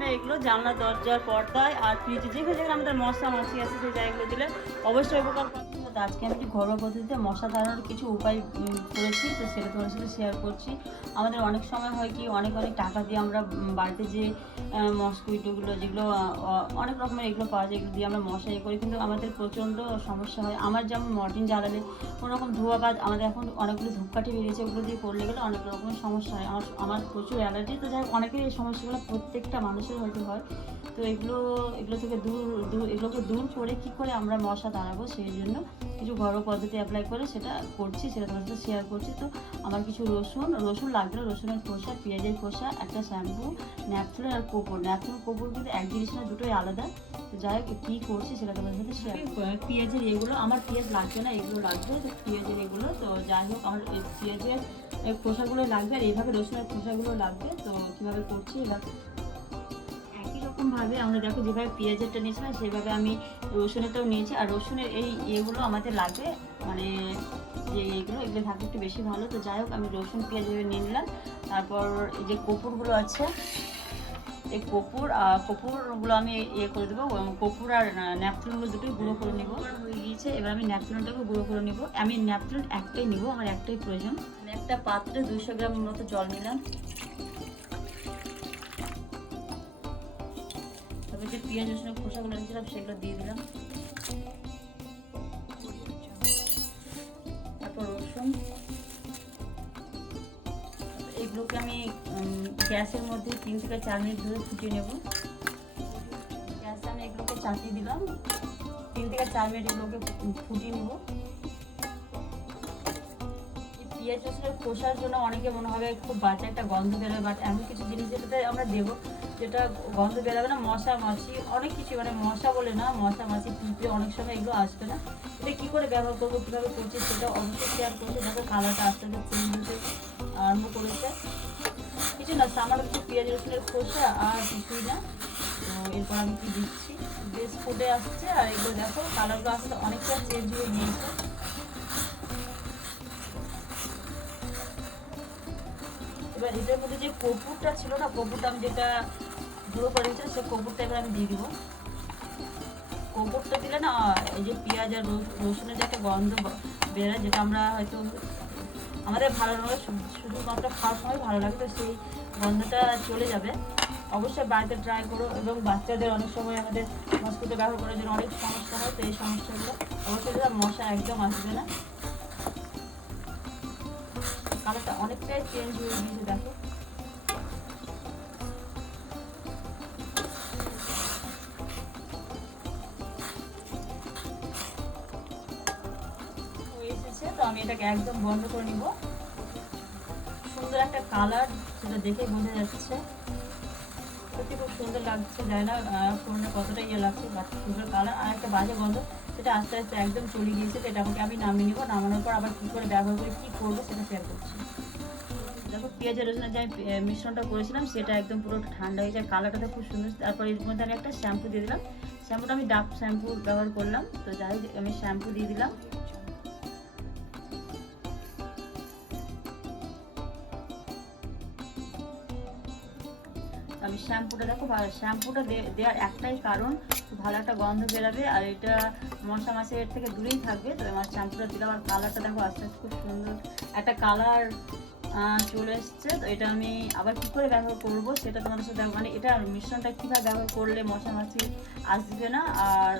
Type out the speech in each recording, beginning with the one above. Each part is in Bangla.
জন্য এগুলো জানলা দরজার পর্দায় আর ফ্রিজে যেখানে যেখানে আমাদের মশা মাছি আছে সেই জায়গাগুলো দিলে অবশ্যই উপকার পাবে। তো আজকে আমি ঘরোয়া পদ্ধতিতে মশা তাড়ানোর কিছু উপায় করেছি, তো সেটা তোমাদের সাথে শেয়ার করছি। আমাদের অনেক সময় হয় কি অনেক টাকা দিয়ে আমরা বাড়িতে যে মসকুইটোগুলো যেগুলো অনেক রকমের এগুলো পাওয়া যায়, এগুলো দিয়ে আমরা মশা করি, কিন্তু আমাদের প্রচণ্ড সমস্যা হয়। আমার যেমন মর্টিন জ্বালালে কোনো রকম ধোঁয়া বা আমাদের এখন অনেকগুলো ধূপকাঠি বেরিয়েছে, ওগুলো দিয়ে করলে গেলে অনেক রকমের সমস্যা হয়। আমার প্রচুর অ্যালার্জি, তো যাই হোক অনেকের এই সমস্যাগুলো প্রত্যেকটা মানুষের হয়তো হয়। তো এগুলো থেকে এগুলোকে দূর করে কী করে আমরা মশা তাড়াবো, সেই জন্য কিছু ঘরোয়া পদ্ধতি অ্যাপ্লাই করে সেটা করছি, সেটা তোমার সাথে শেয়ার করছি। তো আমার কিছু রসুন লাগবে, রসুনের খোসা, পেঁয়াজের খোসা, একটা শ্যাম্পু, ন্যাপথলিন আর কপুর কিন্তু এক জিনিস না, দুটোই আলাদা। তো যাই হোক কী করছি সেটা তোমার সাথে শেয়ার। পেঁয়াজের এগুলো আমার পেঁয়াজ লাগবে না, এগুলো লাগবে, তো পেঁয়াজের এগুলো। তো যাই হোক আমার পেঁয়াজের খোসাগুলো লাগবে আর এইভাবে রসুনের খোসাগুলো লাগবে। তো কীভাবে করছি এবার একই রকমভাবে আমরা দেখো যেভাবে পেঁয়াজেরটা নিয়েছিলাম সেভাবে আমি রসুনেরটাও নিয়েছি। আর রসুনের এই এগুলো আমাদের লাগবে, মানে যে এগুলো থাকলে একটু বেশি ভালো। তো যাই হোক আমি রসুন পেঁয়াজ নিয়ে নিলাম। তারপর এই যে কপুরগুলো আছে, এই কপুরগুলো আমি করে দেবো। কপুর আর ন্যাপথলিনগুলো দুটোই গুঁড়ো করে নেবো। হয়ে গিয়েছে, এবার আমি ন্যাপথলিনটাকে গুঁড়ো করে নেবো। আমি ন্যাপথলিন একটাই নিবো, আমার একটাই প্রয়োজন। একটা পাত্রে 200 গ্রাম মতো জল নিলাম। তবে যে পেঁয়াজ রসুনের খোসাগুলো নিয়েছিলাম সেগুলো দিয়ে দিলাম। তারপর রসুন, এগুলোকে আমি গ্যাসের মধ্যে 3 থেকে 4 মিনিট ধরে ফুটিয়ে নেব। গ্যাসে আমি এগুলোকে চাপিয়ে দিলাম, 3 থেকে 4 মিনিট এগুলোকে ফুটিয়ে নেব। পেঁয়াজ রসুনের খোসার জন্য অনেকে মনে হবে খুব বাজে একটা গন্ধ বেরোয়, বাট এমন কিছু জিনিস যেটাতে আমরা দেবো যেটা গন্ধ বেরোবে না। মশা মাছি অনেক কিছু, মানে মশা বলে না, মশা মাছি পিঁপড়ে অনেক সময় এগুলো আসবে না। এটা কী করে ব্যবহার করবো, কীভাবে করছি সেটা অবশ্যই শেয়ার করছি। দেখো কালারটা আস্তে আস্তে চেঞ্জ হতে আরম্ভ করেছে। কিছু না, সামান্য কিছু পেঁয়াজ রসুনের খোসা আর কিছুই না। তো এরপর আমি কি দিচ্ছি, বেশ ফুটে আসছে আর এগুলো দেখো কালারগুলো আসতে অনেকটা চেঞ্জ হয়ে গিয়েছে। এবার এটার মধ্যে যে কপুরটা ছিল না, কপুরটা আমি যেটা গুঁড়ো করে রেখেছিলাম সেই কপুরটা এবার আমি দিয়ে দিব। কপুরটা দিলে না এই যে পেঁয়াজ আর রসুনের যে একটা গন্ধ বেরোয়, যেটা আমরা হয়তো আমাদের ভালো লাগে, শুধুমাত্র খাওয়ার সময় ভালো লাগে, তো সেই গন্ধটা চলে যাবে। অবশ্যই বাড়িতে ট্রাই করো। এবং বাচ্চাদের অনেক সময় আমাদের মসকুইটো ব্যবহার করার জন্য অনেক সমস্যা হয়, তো এই সমস্যাগুলো অবশ্যই মশা একদম আসবে না। কালারটা অনেকটাই চেঞ্জ হয়ে গিয়েছে দেখো। তো আমি এটাকে একদম বন্ধ করে নিব। সুন্দর একটা কালার, সেটা দেখে বোঝা যাচ্ছে, সত্যি খুব সুন্দর লাগছে। যায় না ফোনে কতটা লাগছে, বাট সুন্দর কালার। আর একটা বাজে গন্ধ সেটা আস্তে আস্তে একদম চলে গিয়েছে। তো এটা আমাকে আমি নামিয়ে নিব। নামানোর পর আবার কী করে ব্যবহার করে কী করবো সেটা শেয়ার করছি। দেখো পেঁয়াজের রসুনের যে আমি মিশ্রণটা করেছিলাম সেটা একদম পুরো ঠান্ডা হয়ে যায়, কালারটা খুব সুন্দর। তারপর এর মধ্যে আমি একটা শ্যাম্পু দিয়ে দিলাম। শ্যাম্পুটা আমি ডাভ শ্যাম্পু ব্যবহার করলাম। তো যাই হোক আমি শ্যাম্পু দিয়ে দিলাম। আমি শ্যাম্পুটা দেখো, শ্যাম্পুটা দেওয়ার একটাই কারণ, ভালো একটা গন্ধ বেরাবে আর এটা মশা মাছি এর থেকে দূরেই থাকবে। তো আমার শ্যাম্পুটা দিলাম আর কালারটা দেখো আস্তে আস্তে খুব সুন্দর একটা কালার চলে এসছে। তো এটা আমি আবার কী করে ব্যবহার করব সেটা তোমাদের সাথে, মানে এটা মিশ্রণটা কীভাবে ব্যবহার করলে মশা মাছি আসবে না। আর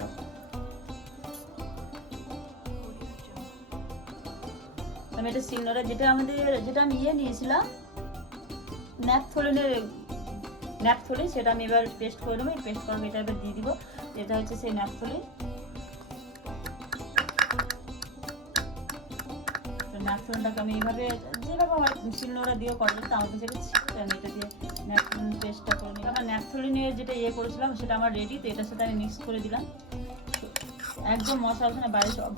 আমি এটা শিলনোড়া, যেটা আমি নিয়েছিলাম ন্যাপথলিন, সেটা আমি এবার পেস্ট করে নেবো। এই পেস্ট করবো, এটা এবার দিয়ে দিব। এটা হচ্ছে সেই ন্যাপথলিন। ন্যাপথলিনটাকে আমি এইভাবে যেভাবে আমার শিলনোড়া দিয়ে করা যেত, আমার কাছে এটা ছিল, আমি এটা দিয়ে ন্যাপথলিন পেস্টটা করে নিলাম। আমার ন্যাপথলিনের যেটা করেছিলাম সেটা আমার রেডি। তো এটার সাথে আমি মিক্স করে দিলাম। একদম মশলা হবে না।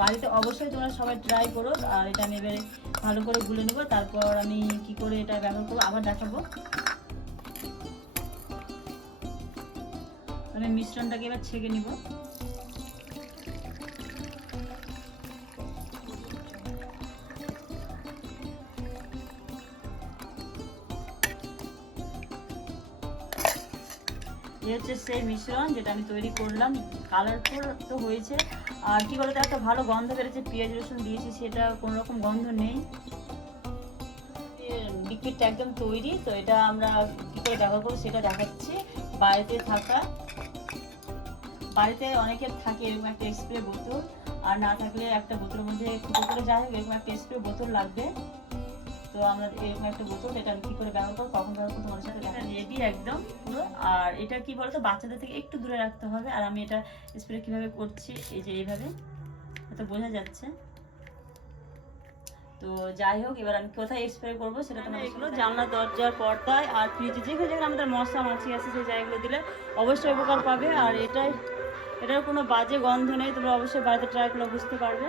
বাড়িতে অবশ্যই তোমরা সবাই ট্রাই করো। আর এটা আমি এবারে ভালো করে গুলে নেবো। তারপর আমি কি করে এটা ব্যবহার করবো আবার দেখাবো। আমি মিশ্রণটাকে এবার ছেঁকে নিব। এই হচ্ছে সেই মিশ্রণ যেটা আমি তৈরি করলাম। কালারফুল তো হয়েছে, আর কি বলতো একটা ভালো গন্ধ বেরোচ্ছে। পেঁয়াজ রসুন দিয়েছি, সেটা কোনো রকম গন্ধ নেই। লিকুইডটা একদম তৈরি। তো এটা আমরা কি করে ব্যবহার করবো সেটা দেখাচ্ছি। বাড়িতে অনেকের থাকে এরকম একটা স্প্রে বোতল, আর না থাকলে একটা বোতলের মধ্যে ফুটো করে যাই হোক এরকম একটা স্প্রে বোতল লাগবে। তো আমরা এরকম একটা বোতল, এটা আমি কি করে ব্যবহার করবো, কখন ব্যবহার করবো তোমাদের সাথে দেখা রেডি একদম পুরো। আর এটা কি বলতো বাচ্চাদের থেকে একটু দূরে রাখতে হবে। আর আমি এটা স্প্রে কিভাবে করছি, এই যে এইভাবে, এটা বোঝা যাচ্ছে। তো যাই হোক, এবার আমি কোথায় স্প্রে করবো সেটা তোমাদের এগুলো জানলা দরজার পর্দায় আর ফ্রিজে যেখানে যেখানে আমাদের মশলা মাছি আছে সেই জায়গাগুলো দিলে অবশ্যই উপকার পাবে। আর এটার কোনো বাজে গন্ধ নেই, তোমরা অবশ্যই বাড়িতে ট্রাই করলে বুঝতে পারবে।